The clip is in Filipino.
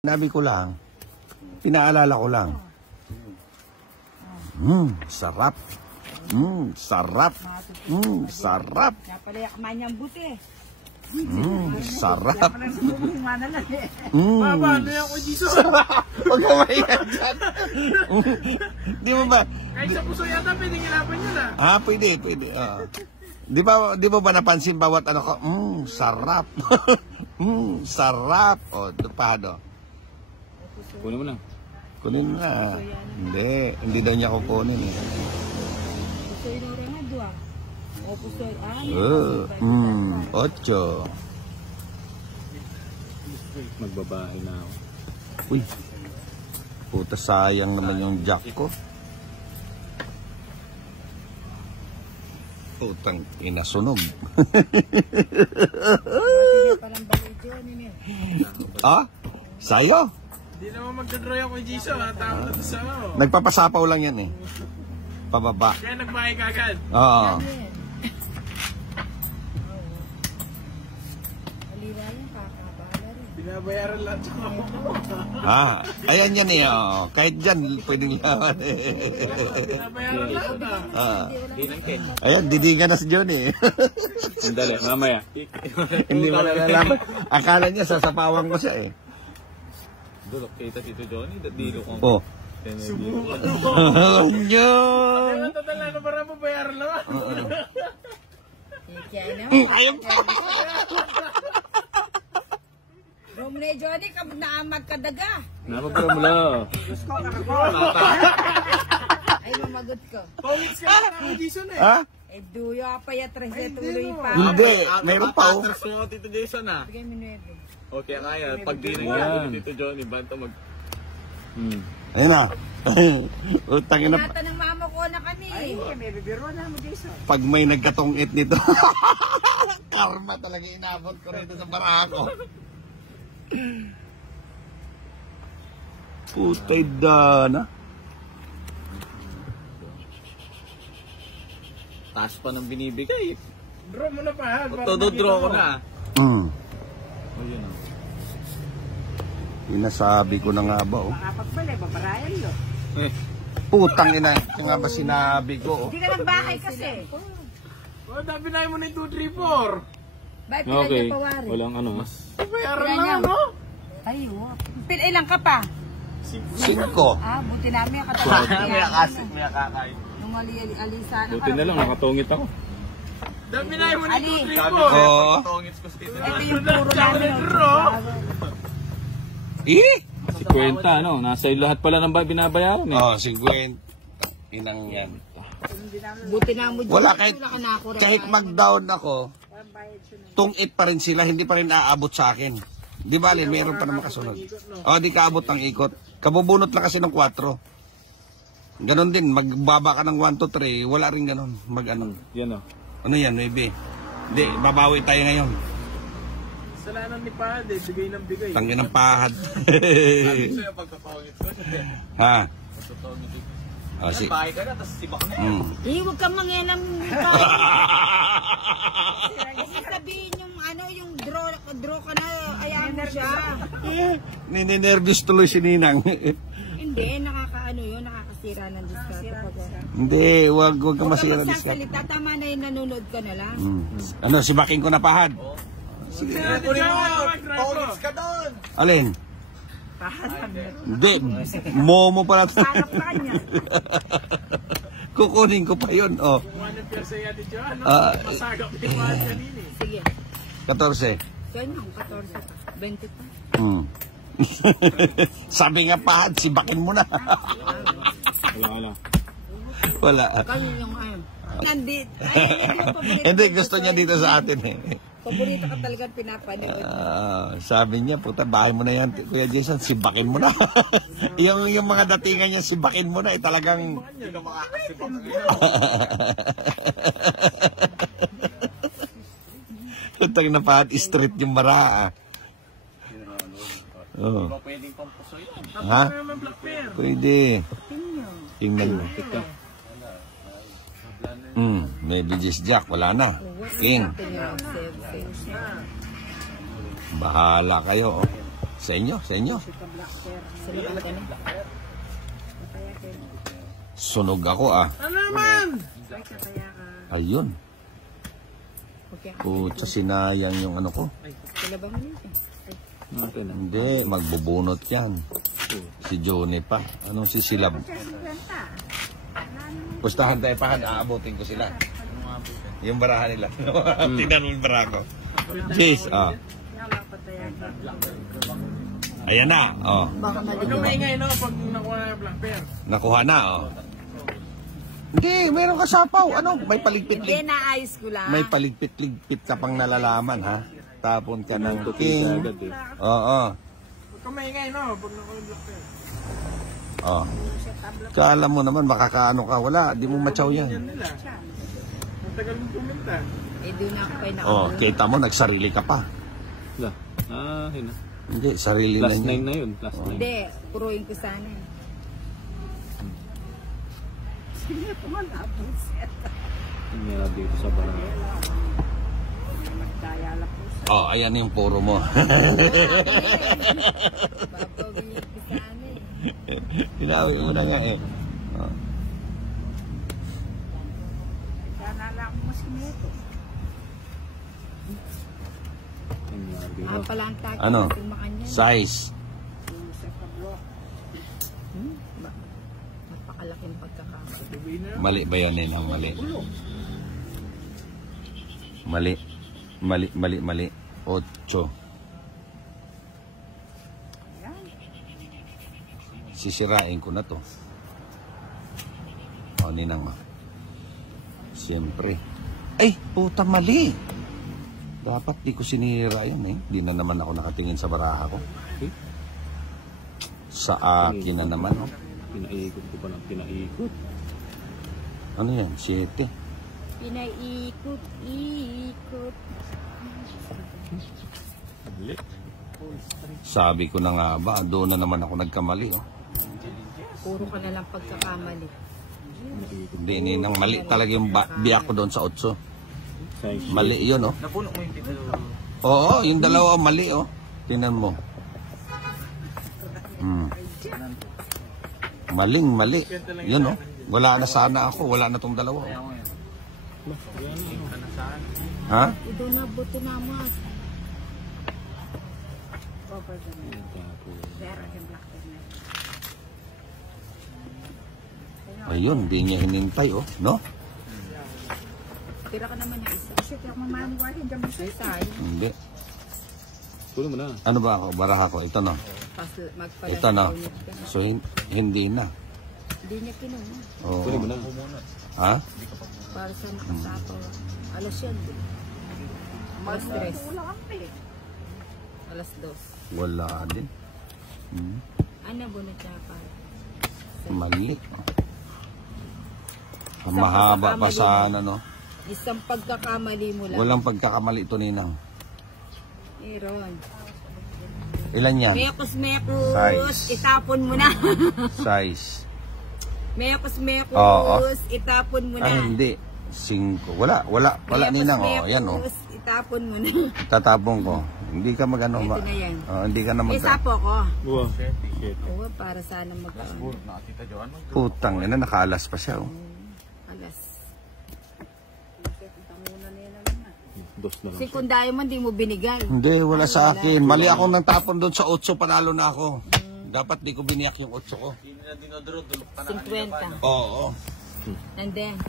Sinabi ko lang, pinaalala ko lang. Sarap. Sarap. Sarap. Napalayak man niyang buti. Sarap. Baba, ano yan ko dito? Sarap. Huwag ka mahiyan dyan. Di mo ba? Kahit sa puso yata, pwedeng ilaban yun ah. Pwede. Di ba napansin bawat ano ko? Sarap. Sarap. O, paano? Kunin mo na. Kunin mo na. Hindi daw niya kukunin eh. Pusoy na rin nga doon. O pusoy. 8. Magbabahay na ako. Uy. Puta, sayang naman yung jack ko. Putang inasunog. Parang balidyo. Sayo? Hindi naman magdadroy ako kay Jisoo ha. Tama na sa ano. Nagpapasapaw lang yan eh. Pababa. Kaya nagbahay ka agad. Oo. Aliwa yung kakabala rin. Binabayaran lang sa kamo. Ayan yan eh. Kahit dyan, pwedeng laman eh. Binabayaran lang Ayan, didingan na si John eh. Sandali, mamaya. Hindi mo na nalaman. Akala niya, sasapawan ko siya eh. Dulok, kita Tito Johnny, dilo ko. Oh. Yun! Kaya tatala na para mabayaran lang. Kaya naman. Ayun pa! Romney Johnny, naamag ka daga. Napagpura mo lang. Ay, mamagot ko. Pawits ka na kay Jisoo na eh. Ha? Duyo pa ya tres de tuloy pa. Hindi, mayroon pa oh. Atras mo Tito Jason ah. Bigay mo 9. Okay, kaya. Pag di rin Tito Johnny, banto mag... Ayun na. Utangin na. Nata ng mama ko na kami. Ay, may bibiro na mo, Jason. Pag may nagkatungit nito. Karma talaga inabot ko rito sa barako. Putay dana. Taas pa ng binibigay. Draw mo na pa ha. Todo draw ko na. Ayun ah. Inasabi ko na nga ba oh. Makapagbalik, babarayan yun. Putang ina. Ito nga ba sinabi ko oh. Hindi ka ng bahay kasi. Dabi na mo na yung 2, 3, 4. Bakit Okay, pinag pawari? walang ano. Bayaran lang no? Ayo. Ilang ka pa? 5. Buti namin ang katawan. May akakain. Nung alisa na Buti na lang, nakatungit ako. Dabi na mo na yung 2, 3, 4. Oo. Ito yung puro namin. Si Kwenta, ano? Nasa lahat pala ng binabayaran eh. 50. Inang yan. Buti na mo. Wala kahit mag-down ako, tungit pa rin sila, hindi pa rin aabot sa akin. Di ba, Alin? Meron pa naman kasunod. Di kaabot ng ikot. Kabubunot lang kasi ng 4. Ganon din, magbaba ka ng 1 to 3, wala rin ganon. Mag-ano. Yan o. Ano yan, maybe? Hindi, babawi tayo ngayon. Salanan ni Pahad eh, bigay ng bigay. Tangin ng pahad. Gusto yung pagkapawagit ko. Ha? Si bahay ka na, tapos sibak na. Huwag kang mangilang. Sabihin yung ano, yung draw ka na, ayan mo siya. Ninenervous tuloy si Ninang. Hindi, nakakaano yun, nakakasira ng diskarte. Hindi, wag ka masira ng diskarte. Magsasalita, tama na yung nanonood ka na lang. Ano, si Baking ko na pahad? Sige. Pawits ka doon. Alin? Hindi, momo pa natin. Kukunin ko pa yun, oh. 100 sa yati dyan, no? Masagap yung Pahad kanina eh. Sige. 14. Ganyan, 14 pa. 20 pa. Sabi nga pahad, si Baking mo na. Wala. Wala. Kayo yung ayun. Nandito. Hindi, gusto niya dito sa atin eh. Paborito ka talagang pinapanood. Sabi niya, puta, bahay mo na yan, Kuya Jason, sibakin mo na. yung mga datingan niya, sibakin mo na, talagang... Hindi ka makakasibak. Putang na pahad, straight yung bara. Diba pwedeng pampuso yan? Ha? Pwede. Tingnan mo. Maybe just Jack, wala na. King. Bahala kayo. Sa inyo, sa inyo. Sulukan ka na. Sunog ako ah. Ano naman? Ayun. Okay. Putya, sinayang yung ano ko. Kalabang mo yun. Natin ah. Hindi, magbubunot yan. Si Johnny pa. Anong sisilab? Pustahan tayo pa, aabutin ko sila. Yung barahan nila. Tingnan mo yung barahan ko. Jeez, oh. Ayan na, oh. Baka Huwag mali. kang maingay, no? Pag nakuha na yung black bear. Nakuha na, oh. Hindi, meron ka sapaw. Ano? May Hindi, paligpit-ligpit. naayos ko lang. May paligpit-ligpit ka pang nalalaman, ha? Tapon ka ng Tuti king. agad eh. Oo, Huwag kang maingay, no? Pag nakuha yung black bear. oh. Kala mo naman, makakaano ka. Wala, di mo matyaw yan. Yan nila. Ang tagal mong pumunta. Eh, doon ako kayo Oh, nakabulong. kita mo, nagsarili ka pa. Lah. Ah, yun na. Hindi, sarili na Last niya. 9 na yun. Last 9. Hindi, puruin ko sana. Meron dito sa barangay. Oh, ayan yung puro mo. Babawin ko sana eh. Pinawi mo na nga eh. Oh. Nangyari Ah, dito. pala ang tagi Ano? natin makanya. Size. Napakalaking pagkakamali. Mali ba yan eh? Mali. Mali. Mali, mali, mali. 8. Sisirain ko na to. O, ninang ma. Siyempre. Ay, puta, mali. Dapat di ko sinira yun eh. Di na naman ako nakatingin sa baraha ko. Sa akin na naman. Oh. Pinaikot ko pa lang. Pinaikot. Ano yan? 7. Pinaikot-ikot. Mali. Sabi ko na nga ba, doon na naman ako nagkamali. Oh. Puro ka na lang pagkakamali. Hindi, ninang mali talaga yung biyak ko doon sa 8. Size. Mali yun, oh. Oo, yung dalawa, mali, oh. Tingnan mo. Maling, mali. Yun, oh. Wala na sana ako. Wala na tong dalawa. Oh. Ha? Ito na, buto na mo. Ayun, di niya hinintay, oh. No? Tira ka naman yung isa. Isa, Hindi. Tuloy mo na. Ano ba ako? Baraha ko. Ito, no? magpala. Ito, no? So, hindi na. Hindi niya kinuha. Oo. Tuloy mo na. Ha? Para sa nakasapaw. Alas yan. Alas 3. Alas 2. Wala din. Ano bunot niya pa? Mali. Ang mahaba pa sana, no? Isang pagkakamali mo lang. Walang pagkakamali ito, ninang. Meron. Ilan yan? Mekos-mekos. Size. Itapon mo na. Size. Mekos-mekos. Oo. Itapon mo na. Ah, hindi. 5. Wala ninang. Oh, yan, oh. Itapon mo na. Tatapon ko. Hindi ka magano. Ito na yan. Hindi ka na mag... Isapo ko. Wow. Oo, para sana magkaano. Putang ina, nakaalas pa siya. Oh. Alas. Dos na lang. Si kung Diamond, di mo binigay. Hindi, wala sa akin. Mali ako nang tapon doon sa 8, panalo na ako. Dapat di ko biniyak yung 8 ko. 50. Oo. And then,